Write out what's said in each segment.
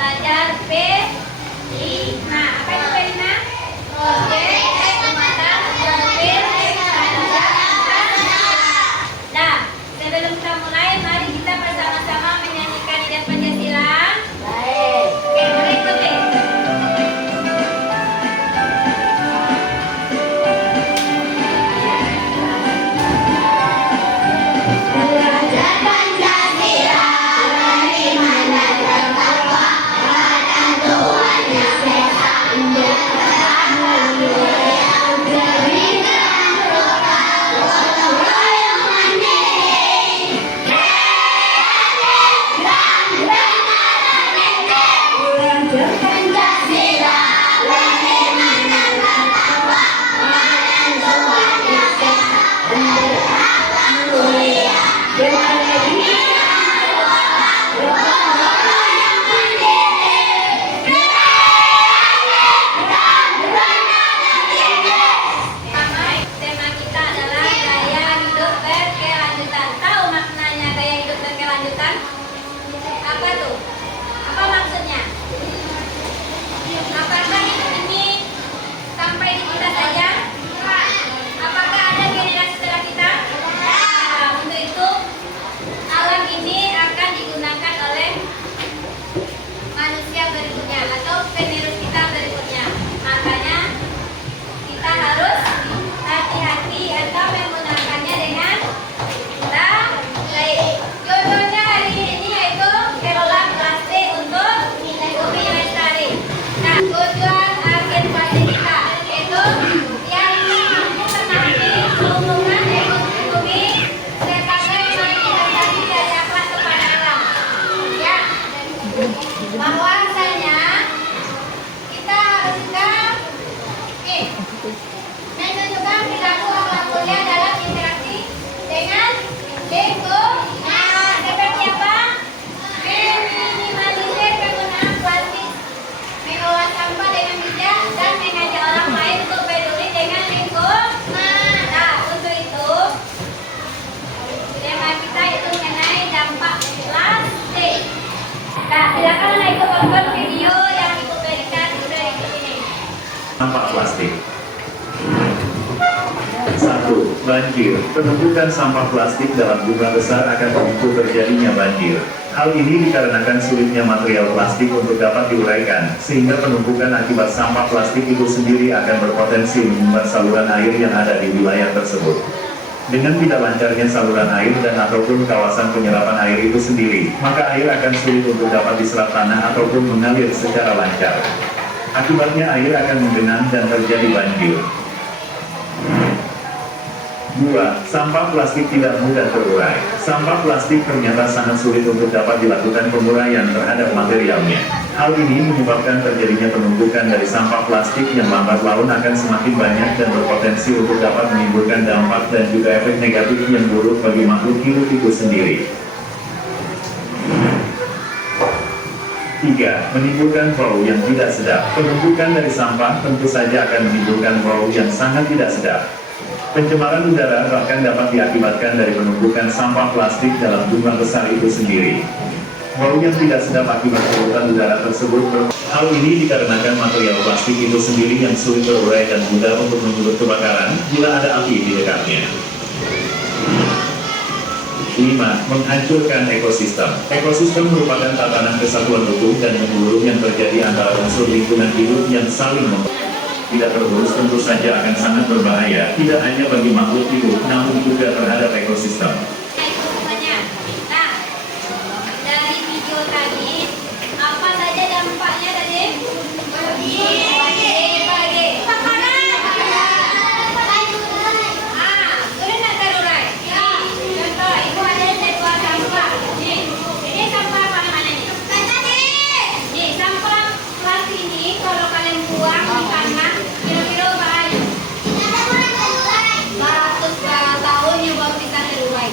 belajar P5. Apa itu P5? Objek, pematang, profil, tanda, tanda. Nah, sebelum kita mulai, mari kita bersama-sama menyanyikan Ida Pancasila. Baik. Oke, mulai ikuti. Apa tuh? Apa maksudnya? Apakah ini sampai di kita saja? Apakah ada generasi setelah kita? Nah, untuk itu alam ini akan digunakan oleh manusia berikutnya atau penerus kita berikutnya. Makanya kita harus hati-hati atau menggunakannya dengan baik. Contohnya hari ini yaitu kelola plastik untuk bumi lestari. Nah, tujuan agen plastik kita yaitu yang mampu menaati hubungan ekonomi bumi sebagai manifestasi dari akhlak kepada alam. Ya, bahwasanya kita harus juga menunjukkan perilaku akhlak mulia dalam interaksi dengan lingkungan. Seperti apa? Meminimalisir penggunaan plastik, mengolah sampah dengan bijak, dan mengajak orang lain untuk peduli dengan lingkungan. Nah, untuk itu tema kita itu mengenai dampak plastik. Nah, silakan Ibu tonton video yang Ibu berikan berikut ini. Dampak plastik. 1. Banjir. Penumpukan sampah plastik dalam jumlah besar akan memicu terjadinya banjir. Hal ini dikarenakan sulitnya material plastik untuk dapat diuraikan, sehingga penumpukan akibat sampah plastik itu sendiri akan berpotensi menyumbat saluran air yang ada di wilayah tersebut. Dengan tidak lancarnya saluran air dan ataupun kawasan penyerapan air itu sendiri, maka air akan sulit untuk dapat diserap tanah ataupun mengalir secara lancar. Akibatnya air akan menggenang dan terjadi banjir. 2. Sampah plastik tidak mudah terurai. Sampah plastik ternyata sangat sulit untuk dapat dilakukan penguraian terhadap materialnya. Hal ini menyebabkan terjadinya penumpukan dari sampah plastik yang lambat laun akan semakin banyak dan berpotensi untuk dapat menimbulkan dampak dan juga efek negatif yang buruk bagi makhluk hidup itu sendiri. 3. Menimbulkan bau yang tidak sedap. Penumpukan dari sampah tentu saja akan menimbulkan bau yang sangat tidak sedap. Pencemaran udara bahkan dapat diakibatkan dari penumpukan sampah plastik dalam jumlah besar itu sendiri. Bau yang tidak sedap akibat polutan udara tersebut. Hal ini dikarenakan material plastik itu sendiri yang sulit terurai dan mudah untuk menyulut kebakaran bila ada api di dekatnya. 5. Menghancurkan ekosistem. Ekosistem merupakan tatanan kesatuan utuh dan menyeluruh yang terjadi antara unsur lingkungan hidup yang saling tidak terurus tentu saja akan sangat berbahaya, tidak hanya bagi makhluk hidup, namun juga terhadap ekosistem. Nah, dari video tadi, apa saja dampaknya tadi? Sudah tidak terurai. Contoh, Ibu ada sebuah sampah. Ini sampah apa namanya nih? Nih, sampah plastik ini kalau kalian buang di tanah, kira-kira berapa 400 tahun yang baru bisa terurai.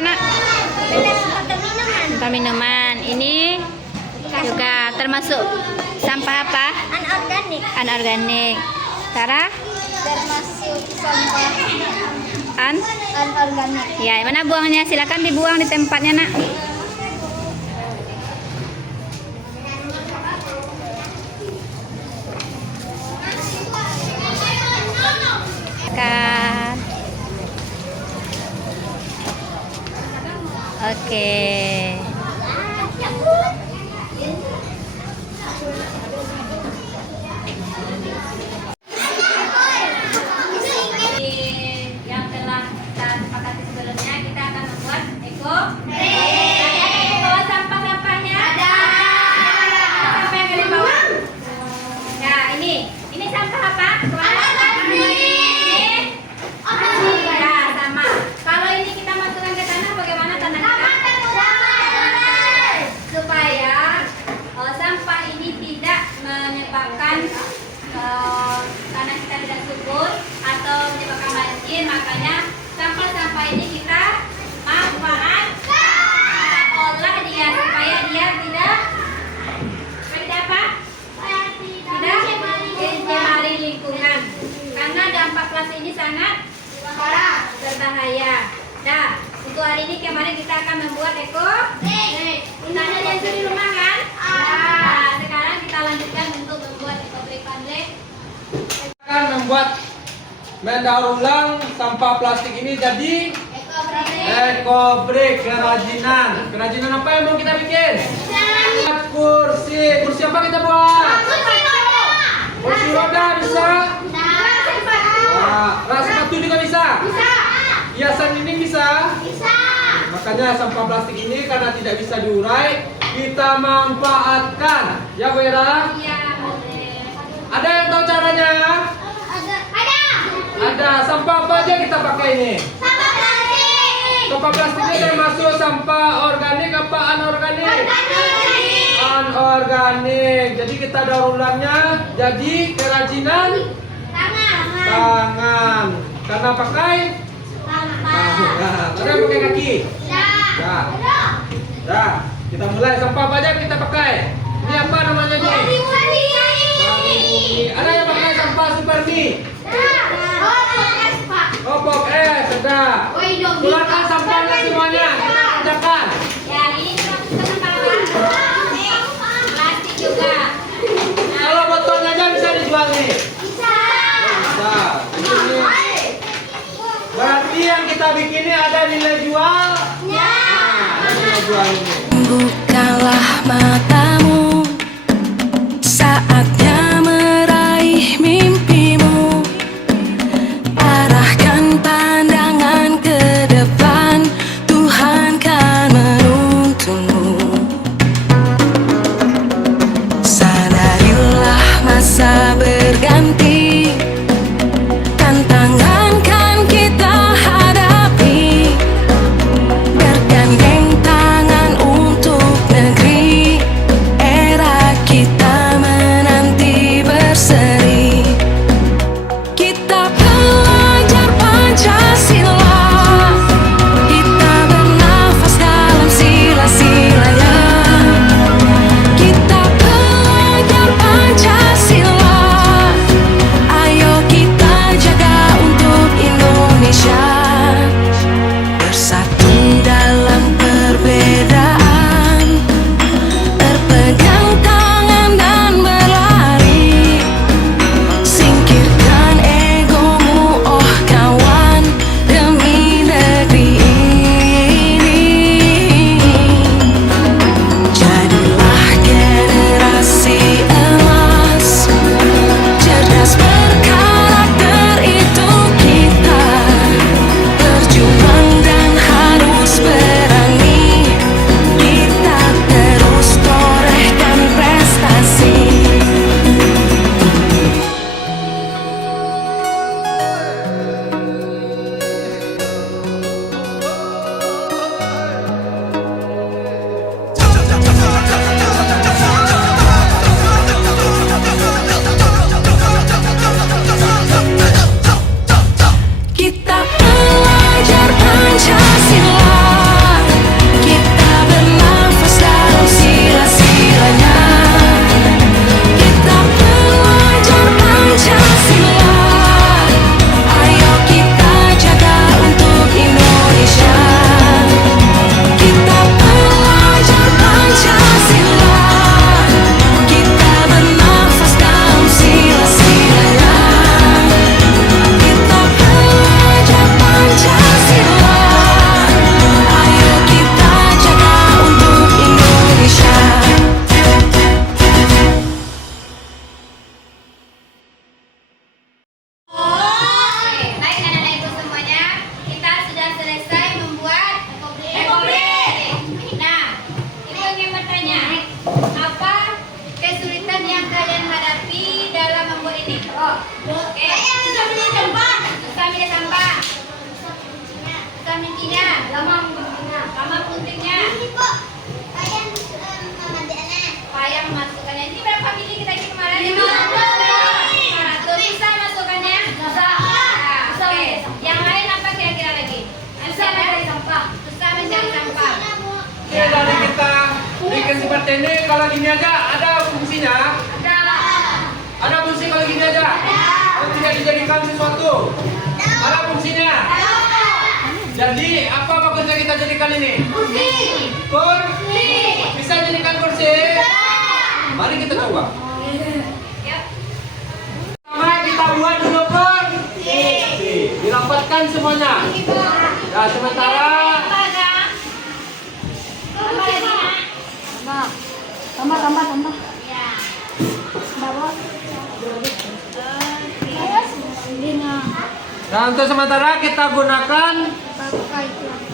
Nak? Sampah minuman. Ini juga termasuk sampah apa? Anorganik. Anorganik. Sarah? Termasuk sampah anorganik. Ya, mana buangnya? Silakan dibuang di tempatnya, Nak. Kan. Oke. Yang telah kita sepakati sebelumnya, kita akan membuat eko. Ada yang bawa sampah-sampahnya? Ada. Sampah yang ada di bawah. Nah, ini sampah apa? Ya, sama. Kalau ini kita masukkan ke tanah, bagaimana tanah kita? Supaya sampah ini tidak menyebabkan tanah kita tidak subur atau menyebabkan banjir, makanya sampah-sampah ini kita olah dia supaya dia tidak apa? Tidak mencemari lingkungan. Karena dampak plastik ini sangat berbahaya. Nah, untuk hari ini kemarin kita akan membuat eko. Kita ada yang di rumah kan? Nah, sekarang kita lanjutkan untuk membuat eko pandai. Akan membuat mendaur ulang sampah plastik ini jadi eco break kerajinan. Kerajinan apa yang mau kita bikin? Kursi. Kursi apa kita buat? Kursi roda bisa? Rak sepatu juga bisa? Hiasan ini bisa? Makanya sampah plastik ini karena tidak bisa diurai, kita manfaatkan. Ya Bu Ira? Iya, boleh. Ada yang tahu caranya? Ada. Sampah apa aja kita pakai ini? Sampah plastiknya termasuk sampah organik apa anorganik? Anorganik. Jadi kita daur ulangnya jadi kerajinan tangan. Karena pakai tangan. Ada yang pakai kaki? Dah. Kita mulai sampah apa aja kita pakai? Ini apa namanya nih? Ada yang pakai sampah super mie? Popok ada. Keluarkan sampahnya semuanya. Kita kerjakan. Ya, ini sampah apa? Plastik juga. Kalau botolnya aja bisa dijual nih. Bisa. Bisa. Ini. Berarti yang kita bikin ini ada nilai jual. Ya. Ada nilai jual ini. Bukanlah matamu, saatnya meraih mimpimu. Arahkan pandangan ke depan, Tuhan kan menuntunmu. Sadarilah masa berganti, tantangan kan kita hadapi. Bergandeng tangan untuk negeri Oke. Susah milih sampah. Susah milih sampah. Susah mimpinya. Lama puntingnya. Payah memasukkannya. Ini berapa mili kita hitung kemarin? 500. Bisa masukkannya? Bisa. Oke. Yang lain apa kira-kira lagi? Susah mencari sampah. Susah mencari sampah. Oke, dari kita bikin seperti ini, kalau gini aja ada fungsinya. Ada fungsi kalau gini aja. Kalau tidak dijadikan sesuatu. Ada fungsinya. Jadi apa bagusnya kita jadikan ini? Kursi. Bisa jadikan kursi? Mari kita coba. Yuk. Pertama kita buat dulu kursi. Dirapatkan semuanya. Ya, sementara Tambah. Ya. nah, untuk sementara kita gunakan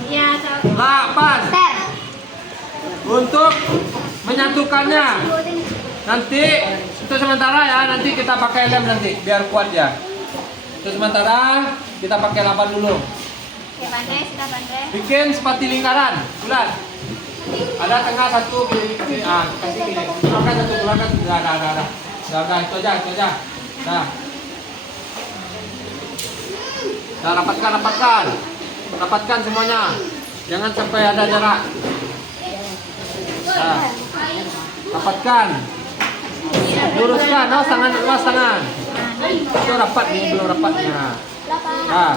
Ya, lapan untuk menyatukannya. Nanti untuk sementara ya, nanti kita pakai lem nanti biar kuat ya. Untuk sementara kita pakai lapan dulu. Ya, pandai, sudah pandai. Bikin seperti lingkaran bulat. Ada tengah satu kiri, kasih kiri. Belakang satu belakang. Dah, itu aja. Dah, rapatkan semuanya. Jangan sampai ada jarak. Dah, rapatkan. Luruskan, luas tangan. Itu rapat nih, belum rapatnya. Dah.